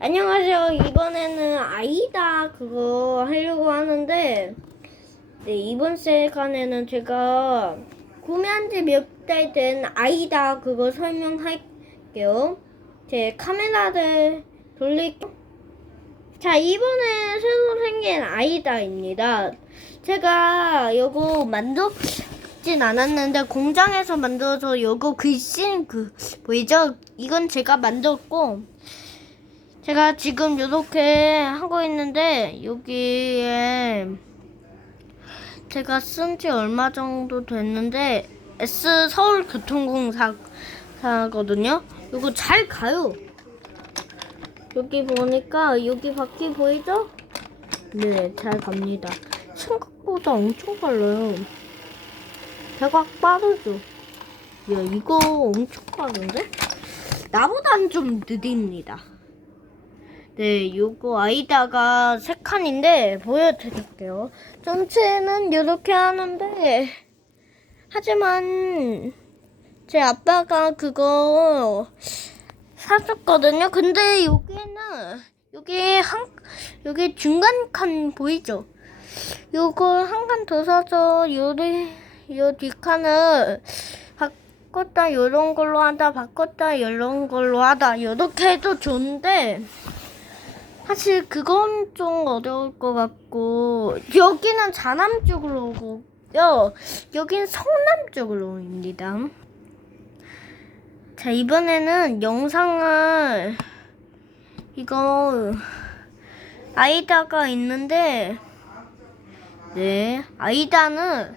안녕하세요. 이번에는 아이다 그거 하려고 하는데, 네, 이번 시간에는 제가 구매한 지 몇 달 된 아이다 그거 설명할게요. 제 카메라를 돌릴게요. 자, 이번에 새로 생긴 아이다입니다. 제가 요거 만들 진 않았는데 공장에서 만들어서 요거 글씨 그 보이죠? 이건 제가 만들었고 제가 지금 이렇게 하고 있는데 여기에 제가 쓴 지 얼마 정도 됐는데 S 서울교통공사거든요. 이거 잘 가요. 여기 보니까 여기 바퀴 보이죠? 네, 잘 갑니다. 생각보다 엄청 빨라요. 대박 빠르죠? 야, 이거 엄청 빠른데? 나보단 좀 느립니다. 네, 요거 아이다가 세 칸인데 보여드릴게요. 전체는 이렇게 하는데 하지만 제 아빠가 그거 사줬거든요. 근데 여기는 여기 한 여기 중간 칸 보이죠? 요거 한 칸 더 사서 요리 요 뒷칸을 바꿨다 요런 걸로 하다 바꿨다 요런 걸로 하다 요렇게 해도 좋은데 사실 그건 좀 어려울 것 같고 여기는 자남 쪽으로 오고요. 여긴 성남 쪽으로입니다. 자 이번에는 영상을 이거 아이다가 있는데 네 아이다는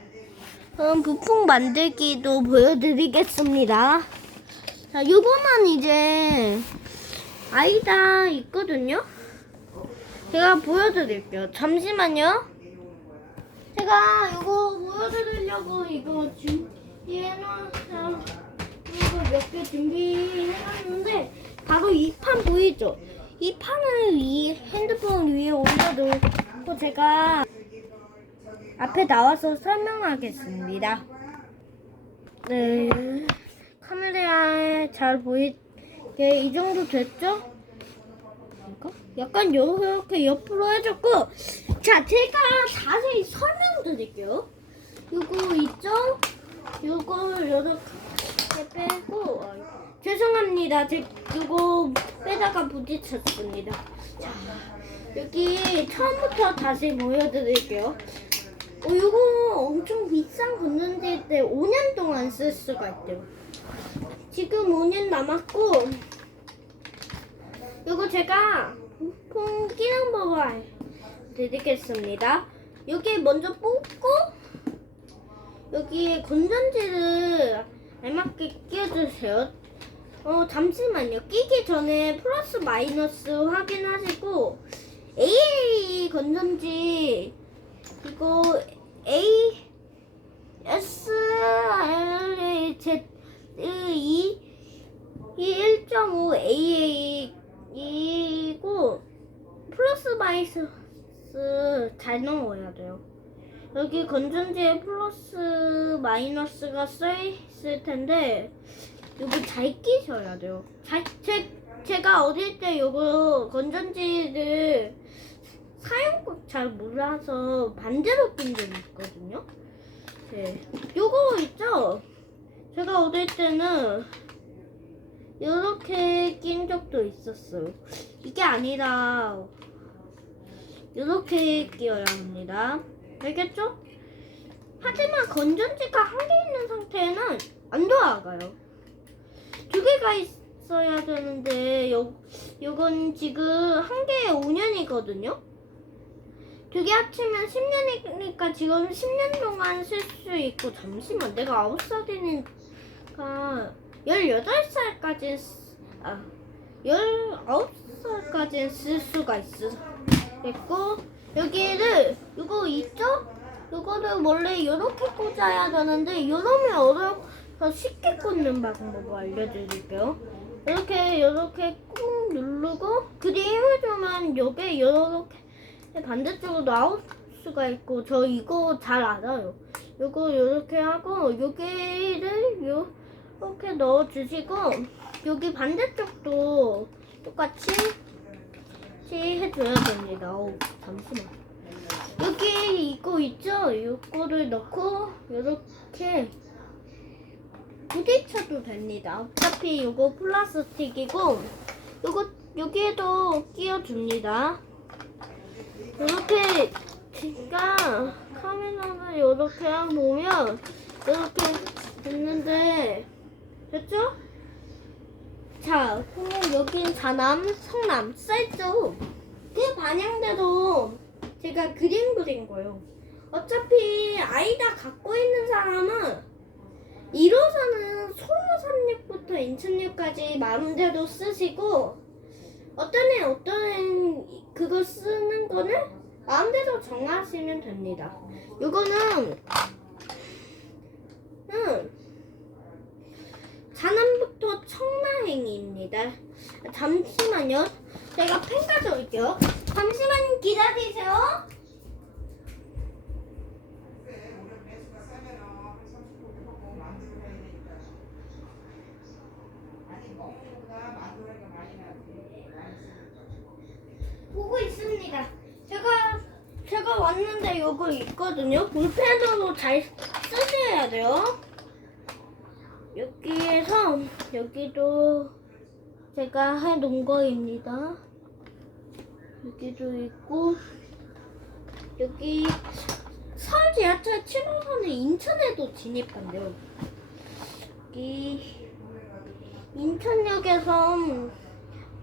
음, 부품 만들기도 보여드리겠습니다. 자 요거는 이제 아이다 있거든요 제가 보여드릴게요. 잠시만요. 제가 이거 보여드리려고 이거 준비해놔서 이거 몇 개 준비해놨는데 바로 이 판 보이죠? 이 판을 이 핸드폰 위에 올려놓고 제가 앞에 나와서 설명하겠습니다. 네, 카메라에 잘 보이게 이 정도 됐죠? 이거? 약간 이렇게 옆으로 해줬고 자 제가 자세히 설명드릴게요 요거 있죠? 요거 이렇게 빼고 아, 죄송합니다 제 요거 빼다가 부딪혔습니다 자 여기 처음부터 다시 보여드릴게요 어, 요거 엄청 비싼 건전지인데 5년 동안 쓸 수가 있대요 지금 5년 남았고 이거 제가 폰 끼는 법을 드리겠습니다. 여기 먼저 뽑고 여기에 건전지를 알맞게 끼워주세요. 어 잠시만요. 끼기 전에 플러스 마이너스 확인하시고 AA 건전지 이거 A S L Z E 1.5 AA 이고 플러스 마이너스 잘 넣어야 돼요. 여기 건전지에 플러스 마이너스가 써 있을 텐데 여기 잘 끼셔야 돼요. 잘, 제, 제가 어릴 때 요거 건전지를 사용법 잘 몰라서 반대로 낀 적이 있거든요. 네. 요거 있죠? 제가 어릴 때는 이렇게 낀 적도 있었어요. 이게 아니라 이렇게 끼워야 합니다. 알겠죠? 하지만 건전지가 한 개 있는 상태는 안 돌아가요. 두 개가 있어야 되는데 요, 요건 지금 한 개에 5년이거든요. 두 개 합치면 10년이니까 지금 10년 동안 쓸 수 있고 잠시만 내가 9살이니까 18살까지 아 19살까지 쓸 수가 있고 여기를 이거 있죠? 이거를 원래 이렇게 꽂아야 되는데 이러면 어려서 쉽게 꽂는 방법을 알려드릴게요. 이렇게 이렇게 꾹 누르고 그리 힘을 주면 여기 이렇게 반대쪽으로 나올 수가 있고 저 이거 잘 알아요. 이거 이렇게 하고 여기를 요 이렇게 넣어주시고 여기 반대쪽도 똑같이 해줘야 됩니다. 오, 잠시만. 여기 이거 있죠? 이거를 넣고 이렇게 부딪혀도 됩니다. 어차피 이거 플라스틱이고 이거 여기에도 끼워줍니다. 이렇게 제가 카메라를 이렇게 보면 이렇게 됐는데 됐죠? 자, 그럼 여긴 자남, 성남, 쌀쪽 그 반향대로 제가 그림 그린 거예요. 어차피 아이다 갖고 있는 사람은 1호선은 소요산역부터 인천역까지 마음대로 쓰시고 어떤 애 어떤 애 그거 쓰는 거는 마음대로 정하시면 됩니다. 이거는 음, 자남부터 청라행입니다. 잠시만요. 제가 펜 가져올게요. 잠시만 기다리세요. 보고 있습니다. 제가 제가 왔는데 요거 있거든요. 볼펜으로 잘 쓰셔야 돼요. 여기에서 여기도 제가 해놓은 거입니다. 여기도 있고 여기 서울 지하철 7호선에 인천에도 진입한대요. 여기 인천역에서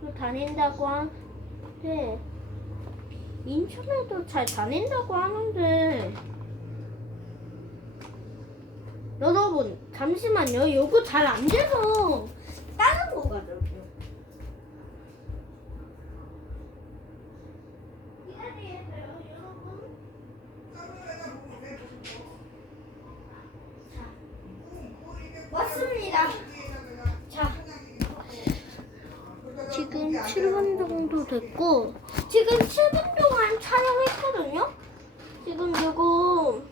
또 다닌다고 하는데 인천에도 잘 다닌다고 하는데 여러분 잠시만요. 요거 잘 안 돼서 다른 여러분. 자, 왔습니다. 자, 지금 7분 정도 됐고 지금 7분 동안 촬영했거든요. 지금 요거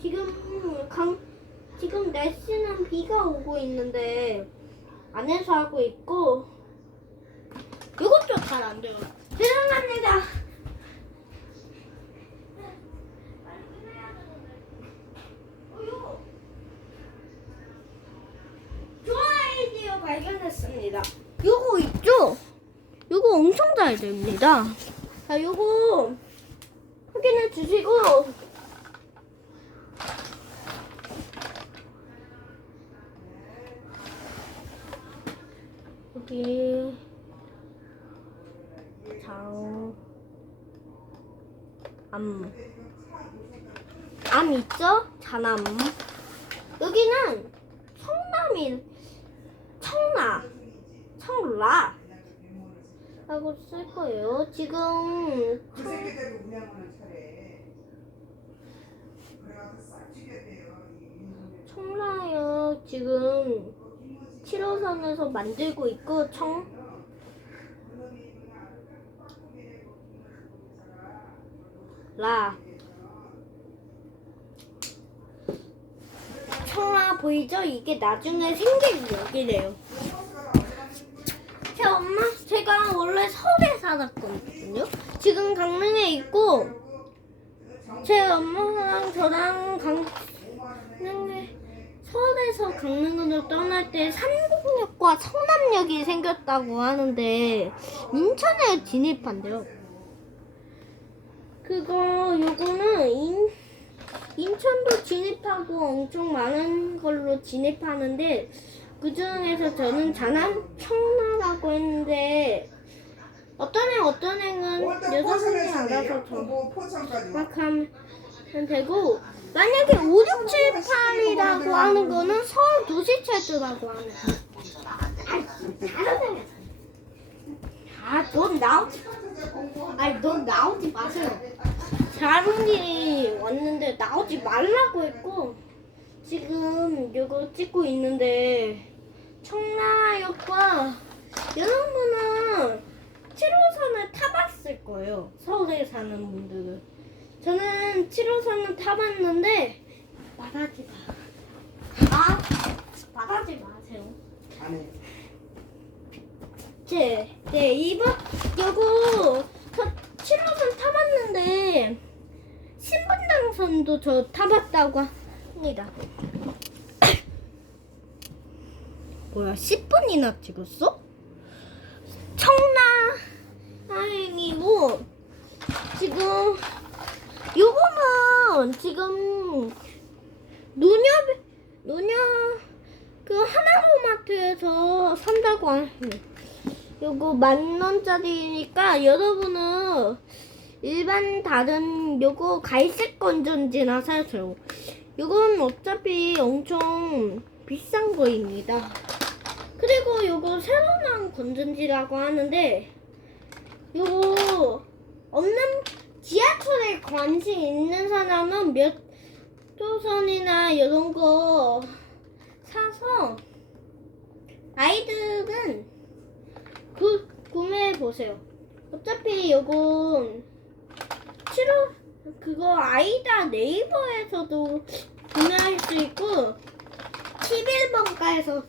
지금 강 지금 날씨는 비가 오고 있는데 안에서 하고 있고 잘 안 돼요. 죄송합니다. 좋은 아이디어 발견했습니다. 요거 있죠? 요거 엄청 잘 됩니다. 자, 요거 확인해 주시고 여기 장, 암, 암 있죠? 잔암. 여기는 청남이, 청라, 청라. 하고 쓸 거예요. 지금 인생을. 청라역 지금 7호선에서 만들고 있고 청 라. 청라 보이죠? 이게 나중에 생길 역이래요. 제 엄마, 제가 원래 서울에 살았거든요. 지금 강릉에 있고, 제 엄마랑 저랑 강릉에, 서울에서 강릉으로 떠날 때 삼곡역과 성남역이 생겼다고 하는데, 인천에 진입한대요. 그거, 요거는 인, 인천도 진입하고 엄청 많은 걸로 진입하는데, 그 중에서 저는 자남 청라라고 했는데 어떤 애 어떤 애는 여자분이 알아서 내려. 저뭐 포천까지 와. 막 하면 되고 만약에 5, 6, 7, 8이라고 하는 거는 서울 도시철도라고 하는 거예요. 아, 넌 나오지 아니, 넌 나오지 마세요. 일이 왔는데 나오지 말라고 했고 지금 이거 찍고 있는데 청라역과 여러분은 7호선을 타봤을 거예요. 서울에 사는 분들은. 저는 7호선을 타봤는데 말하지 마. 아, 말하지 마세요. 안 해. 네, 네 이번 요거 저 7호선 타봤는데 신분당선도 저 타봤다고 합니다. 뭐야 10분이나 찍었어? 청라 하행이고 지금 요거는 지금 노녀 노녀 그 하나로마트에서 산다고 하네. 요거 만 원짜리니까 여러분은 일반 다른 요거 갈색 건전지나 사세요. 요건 어차피 엄청 비싼 거입니다. 그리고 요거 새로 나온 건전지라고 하는데 요거 없는 지하철에 관심 있는 사람은 몇 호선이나 이런 거 사서 아이들은 구, 구매해 보세요. 어차피 요건 7호 그거 아이다 네이버에서도 구매할 수 있고 11번가에서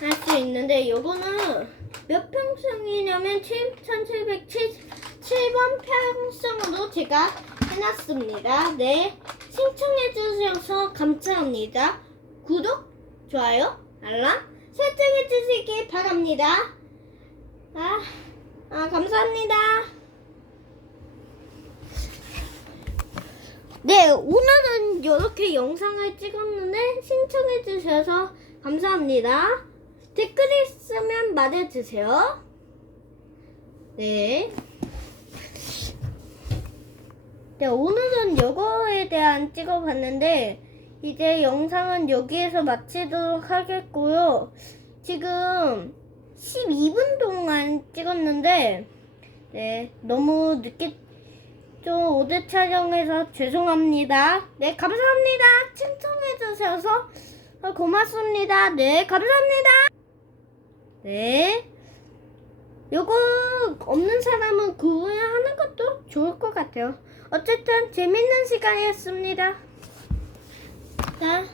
할 수 있는데 요거는 몇 평승이냐면 7777번 평승으로 제가 해놨습니다. 네, 신청해 주셔서 감사합니다. 구독, 좋아요, 알람 설정해 주시기 바랍니다. 아, 아 감사합니다. 네, 오늘은 이렇게 영상을 찍었는데 신청해 주셔서 감사합니다. 댓글 있으면 말해주세요. 네. 네, 오늘은 이거에 대한 찍어봤는데, 이제 영상은 여기에서 마치도록 하겠고요. 지금 12분 동안 찍었는데, 네, 너무 늦게 좀 오래 촬영해서 죄송합니다. 네, 감사합니다. 신청해주셔서 고맙습니다. 네, 감사합니다. 네. 요거 없는 사람은 구매하는 것도 좋을 것 같아요. 어쨌든 재밌는 시간이었습니다. 자,